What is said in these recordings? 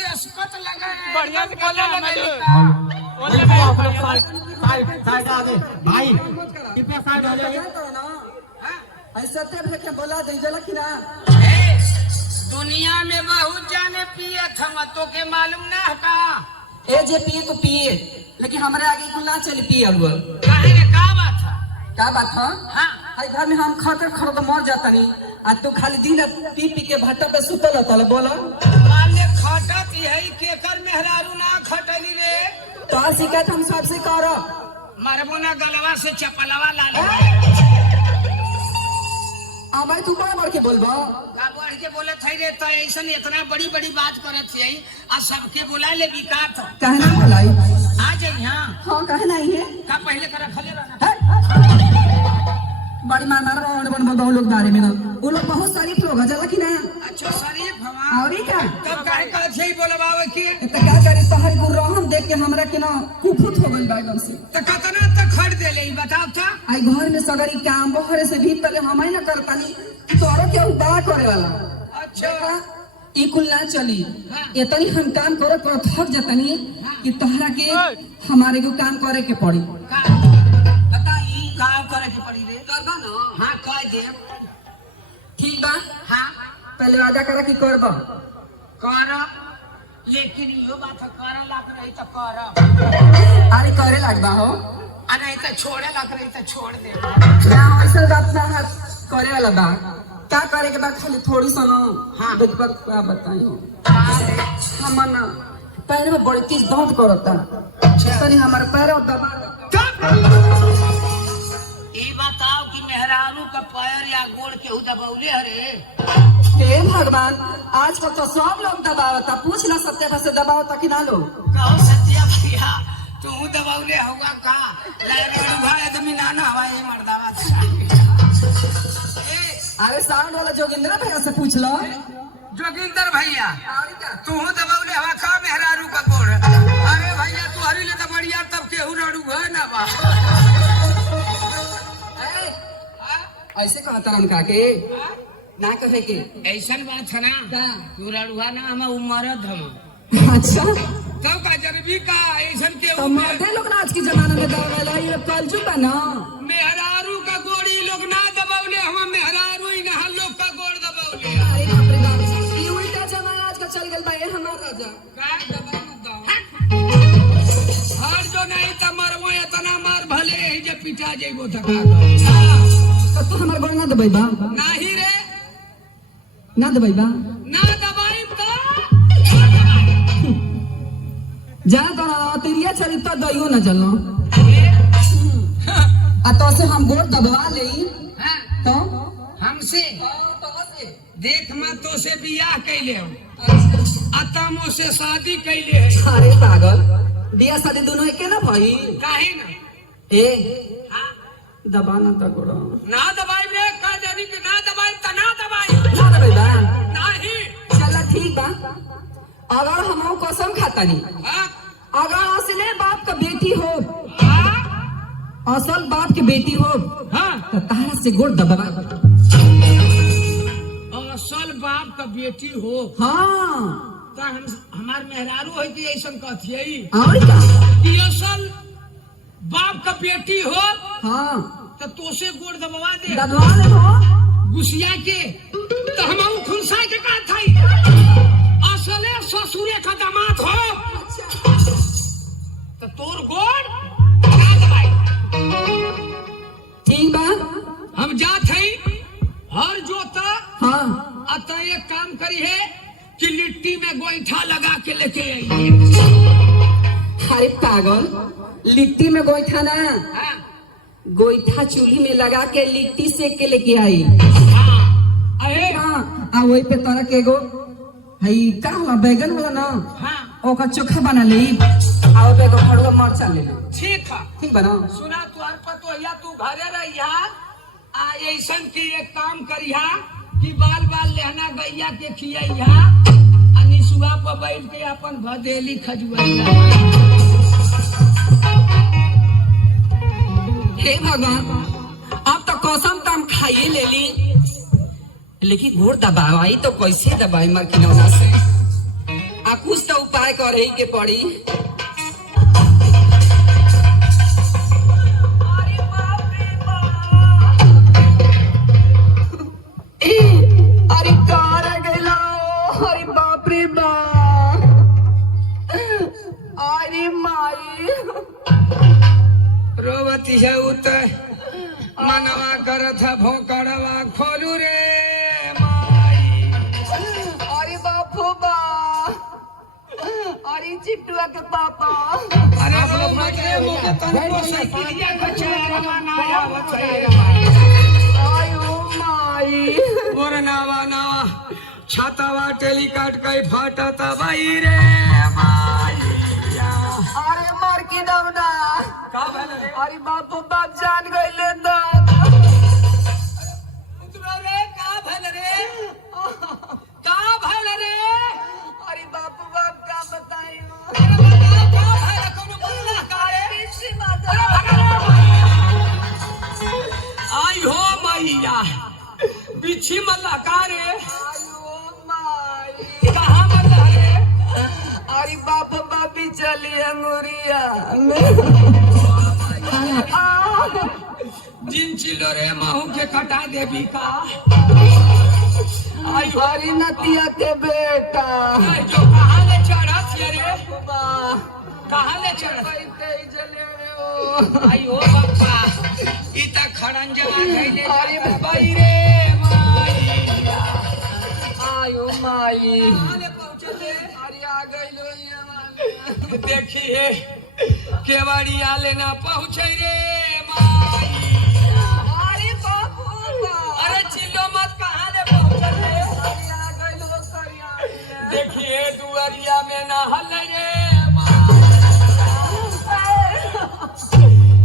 से अस्पत लगा है बढ़िया से बोला साइड आगे भाई कितने साइड हो जाएंगे ऐसा तेरे के बोला दे जला कि ना दुनिया में बहुत जाने पिए था तो के मालूम ना का ए जे पिए तो पिए लेकिन हमारे आगे कुल ना चली पिए हुआ काहे ने का बात है क्या बात है हां आई घर में हम खाते खरो तो मर जाता नहीं आ तू खाली दिन पी पी के भट्टा पे सुतल तल बोला माने खटत यही केकर मेहरारू ना खटली रे तो शिकायत हम सबसे करो मरबो ना गलवा से चपलवा ला ले आ भाई तू बड़ा बढ़ के बोलबो का बढ़ के बोले थे रे तो ऐसा इतना बड़ी बड़ी बात करत थी आ सबके बुला ले बिकात कहना बोलाई आ जाई हां हां कहना ही है का पहले कर खले रहना बड़ी मार मार बन बन लोग दारे में ना वो लोग बहुत सारी लोग जला कि ना अच्छा शरीफ हवा और क्या तब काहे का छे बोलबावे के तो क्या करी तोहर गुरु हम देख के हमरा के ना कुफुत हो गइल बा एकदम से तो कतना तक खड़ दे ले बताओ तो आई घर में सगरी काम बहरे से भीतर हम ही ना करतानी तोरो के उदा करे वाला अच्छा ई कुल ना चली इतनी हम काम करे पर थक जतनी कि तोहरा के हमारे को काम करे के पड़ी बताई काम करे के पड़ी रे करबा ना हां कह दे ठीक बा हां पहले वादा करा कि करबा कर लेकिन यो बात कर लाग रही तो कर अरे करे लगबा हो आ नहीं तो छोड़े लग रही तो छोड़ दे ना ऐसा बात ना है करे वाला बा क्या करे के बाद खाली थोड़ी सुनो हाँ। बकबक क्या बताई हो हम ना पैर में बड़ी तेज दर्द करता तनी हमारे पैर दबा ये बताओ कि मेहरारू का पैर या गोड़ के दबौले हरे हे भगवान आजकल तो सब लोग दबावता पूछ ना सत्य से दबावता कि ना लोग कहो सत्या भैया तू दबौले होगा का लाइब्रेरी भाई आदमी ना ना हवाई मर्दावा अरे साउंड वाला जोगिंद्र भैया से पूछ लो जोगिंदर भैया तू दबौले हवा का मेहरारू का गोड़ अरे भैया तू हरी ले तो बढ़िया तब केहू रड़ू है ना बा ऐसे कहा तरन का के ना कहे के ऐसन बात है ना तू रड़ुआ ना हम उमरद हम अच्छा तब का जनबी का ऐसन के तो मर्दे लोग ना आज के जमाने में दबावेला ये लोग कल चुका ना मेहरारू का गोड़ी लोग ना दबौले हम मेहरारू ही ना लोग का गोड़ दबौले अरे बाप रे बाप ये उल्टा जमाना आज का चल गया बा ये हमारा राजा का दबा हर जो नहीं त मरबो इतना मार भले ही जे पिटा जेबो धका तो तू हमार गोड़ ना दबाई बा नहीं रे ना दबाई बा ना दबाई तो जा तो तेरिया चली तो दइयो ना चलो आ तो से हम गोड़ दबवा ले तो हमसे देख मैं तो से बियाह कैले हो अतमो से शादी कैले है अरे पागल बियाह शादी दोनों एके ना भाई काहे ना ए हाँ? दबाना तो गोड़ ना दबाई रे का जानी कि ना दबाई त ना दबाई ना दबाई बा नहीं चला ठीक बा अगर हम कसम खाता नहीं हाँ? अगर असले बाप का बेटी हो हाँ? असल बाप की बेटी हो हाँ? तो तारा से गोड़ दबा असल बाप का बेटी हो हाँ तो हमार मेहरारू है कि ऐसा कहती और क्या कि असल बाप का बेटी हो हाँ तो तोसे गोड़ दबवा दे दबवा ले हो गुसिया के तो हम खुलसा के का था असले ससुरे का दामाद हो तो तोर गोड़ ना दबाई ठीक बा हम जात हई हर जोता हाँ अतः एक काम करी है कि लिट्टी में गोईठा लगा के लेके आई अरे पागल लिट्टी में गोईठा ना हाँ? गोईठा चूल्ही में लगा के लिट्टी सेक के लेके आई हाँ। अरे हाँ आ वही पे तरह के एगो हई का होला बैगन वाला ना हाँ ओका चोखा बना ले आ ओपे एगो भरुआ मरचा ले ले ठीक है ठीक बना सुना तुहार पतो या तू घरे रहिया आ ऐसन की एक काम करिया कि बाल बाल लेहना गैया के खियैया आ निसुआ पर बैठ के अपन भदेली खजुआइया हे भगवान अब तो कसम तो हम खाइए ले ली लेकिन घोड़ दबाई तो कैसे दबाई मर खिलौना से आ कुछ तो उपाय करे के पड़ी। अरे कार गेला, अरे बाप रे बाप, अरे माई रोवती है उत मनवा करत है भोकड़वा खोलू रे माई। अरे बापू बा, अरे चिट्टुआ के पापा, अरे रो मत रे मुझे तनको साइकिलिया का चेहरा ना आवत है। आयो माई, मोर नावा नावा छातावा टेलीकाट कई फाटता बाई रे माई। अरे मार की दवना, का भले रे? अरे बापू बाप जान गइले दा। उतरो रे, का भले रे? का भले रे? अरे बापू बाप का बताइयो। अरे बता का भले, कोनो बोला का रे? पिछली बात अरे भगा रे। आई हो मैया, बिच्छी मल्ला का रे? आयो माई, कहाँ मल्ला रे? अरे बाप बापी चली अंगुरिया। जिन चिल्लो रे महू के कटा देवी का। आई हो अरे नतिया के बेटा, आई जो कहाँ ले चढ़ा थे रे? बा कहाँ ले चढ़ा? कैसे जले रे ओ। आई हो बापा, इता खड़ंजवा गइले अरे बाई रे माई। आयो माई, कहाँ ले पहुँचले? अरे आ गइलो ये। देखिए केवाड़ी आले ना पहुँचे रे माई। अरे बापू बा, अरे चिल्लो मत, कहाँ ले पहुँचले? अरे आ गइलो करिया। देखिए दुआरिया में ना हल्ले रे माई।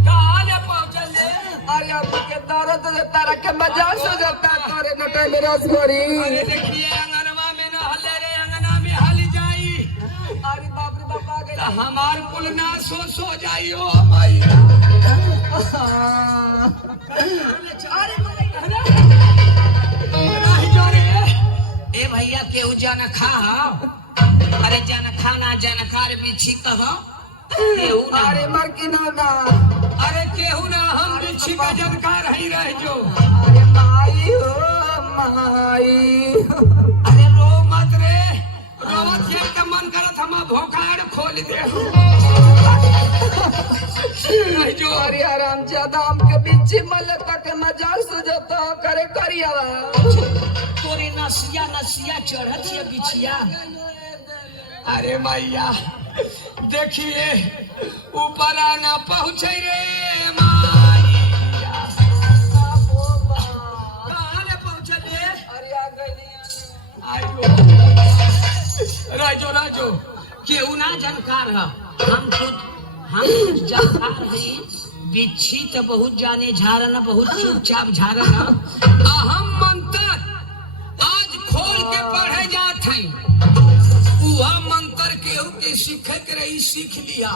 कहाँ ले पहुँचले? अरे आपके दर्द से तारा के मजाक हो जाता तोरे नटे में रसगोरी। अरे देखिए अंगनवा में ना हल्ले रे, अंगना में हल जाई अरे बाप रे बाप आ गइल। तो हमार कुल ना सो जाइयो माई। अरे माई, नहीं जो रे। ए भैया केहू जन खा, अरे जन खाना जनकार बिछी कह केहू ना। अरे मर की ना। अरे केहू ना, हम बिछी का जनकार ही रह जो। अरे माई हो माई, अरे रो मत रे, रोवत ये त मन करत हम भोकाड़ खोल दे। नहीं जो अरे आराम ज्यादा हमके बीच मलका के मजाक सुझता करे करियावा। तोरे नसिया नसिया चढ़त है बिछिया। अरे मैया देखिए ऊपर आना पहुँचे रे मैया। कहाँ ले पहुँचले? अरे आ गइली। आइयो राजो राजो, केहू ना जानकार है, हम जानकार हैं। बिच्छी तो बहुत जाने झारन, बहुत चुपचाप झारन। हम मंत्र आज खोल के पढ़े जात हैं। वह मंत्र केहू के सीखे के रही सीख लिया।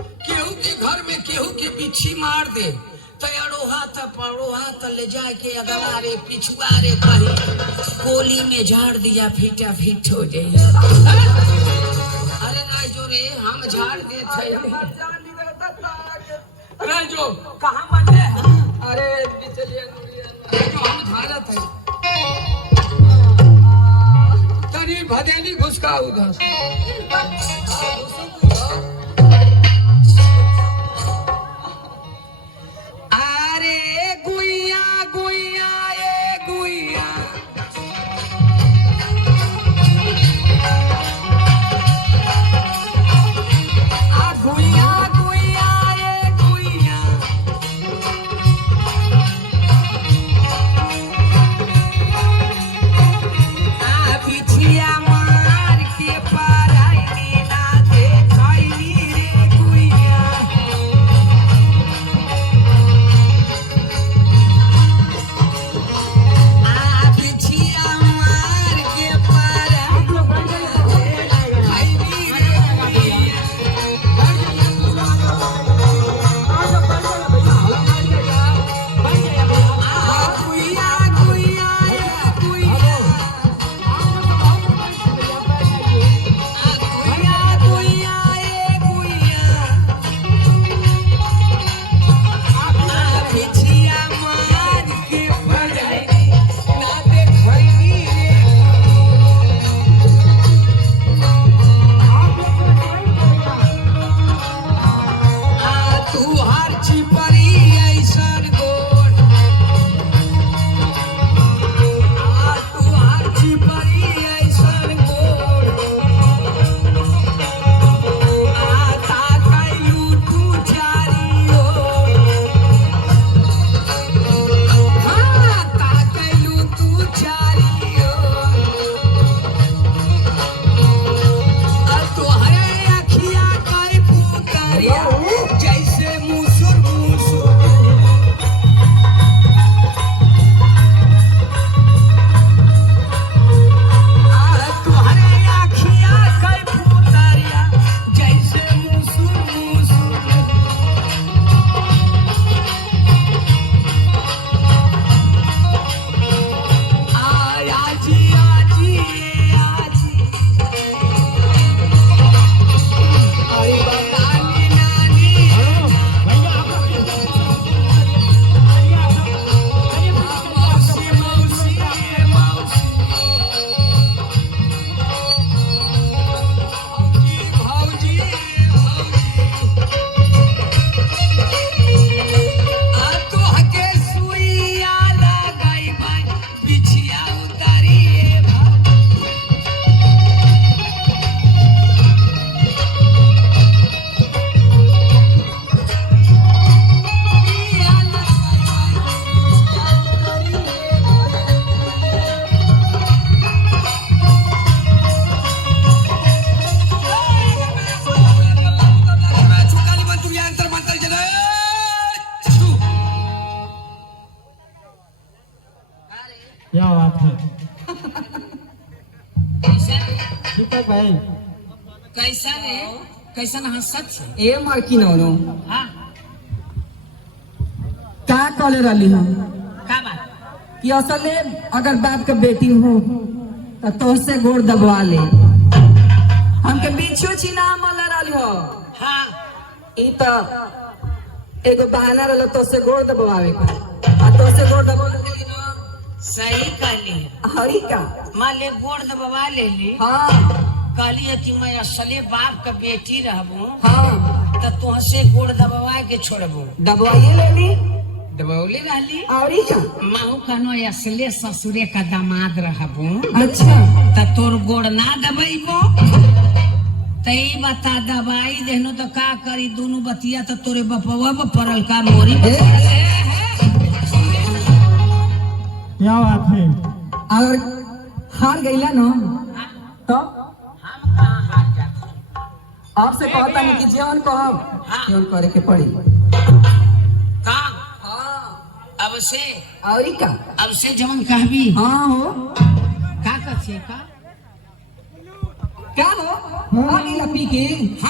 केहू के घर में केहू के बिच्छी मार दे तो अड़ोहा त पड़ोहा त ले जाए के अगला रे पिछुआ रे कहीं कोली में झाड़ दिया, फीटा फीट हो जाए। अरे राजो रे, हम झाड़ दे थे। राजो कहाँ बने? अरे पिछलिया राजो हम झाड़त है। तरी भदेली घुसका उधर। अरे गुइया गुइया ए गुइया, आ गुइया गुइया ए गुइया, आ बिछिया मार के पराई ना देखा। कैसा रे कैसन हंसत छे ए मार्की नौनो हाँ का कॉले रही हम का बात कि असले अगर बाप के बेटी हो तो तोहसे गोड़ दबवा ले हमके बीचो छिना मल रही हो हाँ ई तो एगो बहाना रहलो तोहसे गोड़ दबवावे का आ तोहसे गोड़ दबवा ले सही कहली हरी का मान ले गोड़ दबवा ले ली हाँ कहली है कि मैं असले बाप का बेटी रहबू हाँ तो तुहसे गोड़ दबवा के छोड़बू दबवाइए ले ली दबौले रहली और का माहू कहनो असले ससुरे का दामाद रहबू अच्छा तो तोर गोड़ ना दबेबो तई बता दवाई देनो तो का करी दोनों बतिया तो तोरे बपवा पर पड़ल का मोरी पे पड़ल है। क्या बात है? और हार गईला न तो हम कहाँ हार जाते आपसे कहता नहीं कि जीवन कहब हाँ। जीवन करे के पड़ी काम अब से और का अब से जवन कहबी हाँ हो का कथे का क्या हो आ गईला पी के